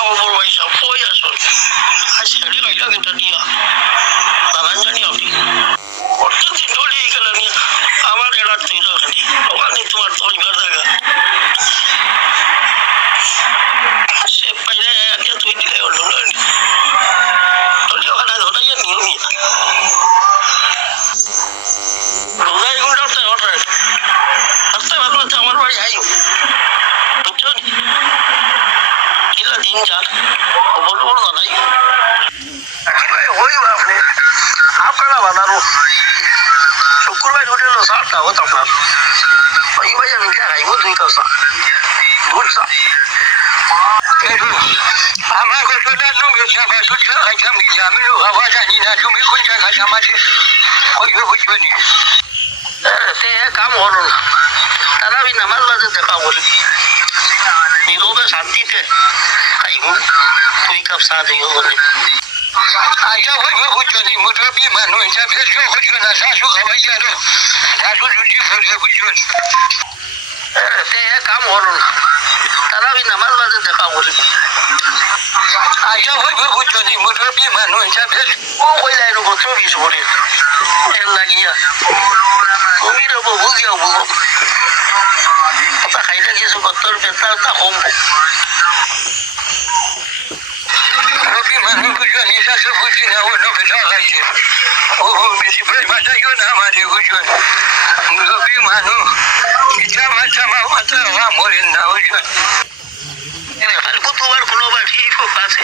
অপর পয়সা কই আসল আজ ছেড়ে গাইলা কিন্তু দিয়া নানান জানি আপনি প্রত্যেকদিন ডলিয়ে গেল নিয়ে আমার এলার তৈরি ওখানে ওখানে তোমার পরিবার জায়গা সে পাইলে আগে তুই দিলে হলো ডলি ওখানে ধরাইয়া নিয়মই রোজা এগুলো ডাক্তার হঠাৎ রাস্তায় ভাবলো আমার বাড়ি আইও বুঝছো কিলা দিন যান বড় বড় জানাই ওই আপনি আপনারা বানানো শুক্রবার উঠেলো সাতটা হতো আপনার ওই ভাই আমি খাইব 2 কাপ চা দুধ চা আমার কথাটা তুমি খাইতাম কি আমি হওয়া জানি না তুমি কোন জায়গায় আমাকে ওইভাবে বুঝবে নি সে কাম করো না তারা আমি নামাজ বাজে দেখা বলি নীরবে শান্তিতে খাইব 2 কাপ চা দিও বলে আচ্ছা ওইভাবে বুঝছো নি মুরব্বী মানুষ এটা বেশ হচ্ছে না শাশু খাওয়াই গেল শাশু রুটি ফেলে বুঝছো সে কাম করো না তারা আমি নামাজ বাজে দেখা বলি আচ্ছা ওইভাবে বুঝছো নি মুরব্বী মানুষ এটা বেশ ও কই যায় বছর 20 বলে এর লাগিয়া তুমি রব বুঝিও বুঝো কথা খাইলে কিছু কত্তর বেতারটা কম রবি মানুষ বুঝো নি শাশু বুঝি না অন্য বেটা খাইছে ও বেশি প্রেম বাঁচাইও না আমারে বুঝো রবি মানুষ ইচ্ছা বাচ্চা মাথা মরেন না বুঝো কালকে তোমার কোনোবার ঠিক আছে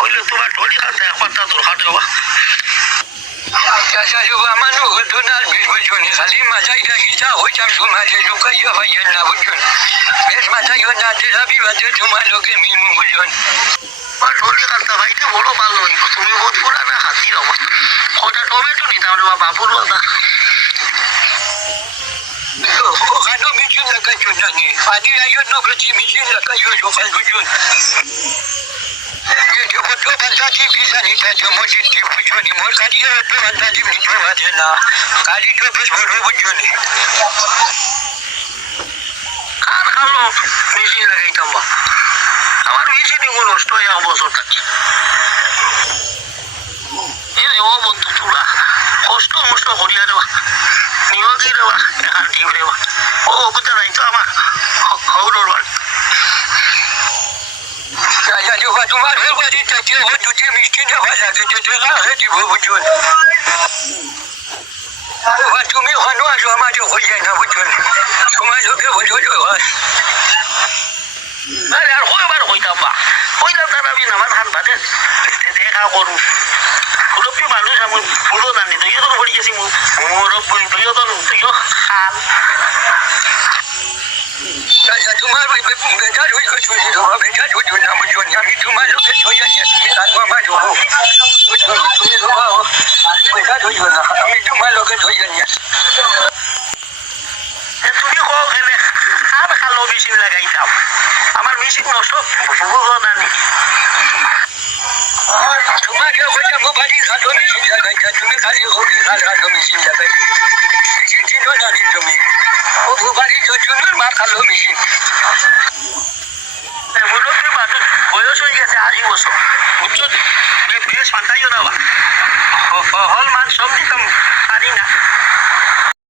হইলে তোমার ঢলি খাতে একবারটা দরকার দেওয়া শাশু আমার হতো না বুঝো নি খালি মাথাইটা ইচ্ছা হইতাম তোমাকে লুকাইয়া ভাইয়ের না বুঝো বেশ মাথাইও না রবি বাচ্চা তোমার লোকে মিমু বুঝো ঢলি খাতে ভাইটা বড় ভালো হইব তুমি বহুত পুরানা হাতির অবস্থা কটা টমেটো নিতাম রে বাবুর কথা ওখানে মেশিন লাগাইছো জানি পানি আইও নগরটি মেশিন লাগাইও সকাল বুঝুন কত বাচ্চাটি পিছানি কাছে মসজিদটি বুঝুনি মোর কাটিয়ে তো বাচ্চাটি নিতে পারে না কালি তো বেশ বড় বুঝুনি কার খালো মেশিন লাগাইতাম বা আমার মেশিন এগুলো নষ্ট হয়ে বছর থাকে ও বন্ধু তোরা কষ্ট মষ্ট করিয়া দেওয়া নিয়তি দেওয়া এখান ঠিক দেওয়া ও কোথায় নাই তো আমার হৌরর বাড়ি তোমার বাড়িতে দুটি মিষ্টি নেওয়া লাগে দিব বুঝুন তুমি হনো আসো আমার হয়ে যায় না বুঝুন তোমার লোকে বুঝো হয় আর কয়বার কইতাম বা কইলাম তার আমি নামাজ খান বাদে দেখা করুন মুরব্বী মানুষ আমি পুরো জানি তুইও তো পড়ে গেছি মুরব্বী তুইও তো তুইও খান তোমার বেজার হয়ে গেছো তোমার বেজার হইল না বুঝো আমি তোমার লোকে হয়ে যাচ্ছি তুমি রাখবো আমার হবো তুমি বেজার হইল না আমি তোমার লোকে হয়ে যাচ্ছি তুমি কও গেলে খান খালো মেশিন লাগাইতাম আমার মেশিন নষ্ট বুঝো না তোমাকে ওইটা মোবাইল খাটো মেশিন লাগাইতা তুমি খালি হবি খাটো মেশিন লাগাই মেশিন ছিল না তুমি ও মোবাইল চুনুর মার খালো মেশিন মুরব্বী মানুষ বয়স হয়ে গেছে 80 বছর বুঝছো বেশ মাথাইও না হল মাংস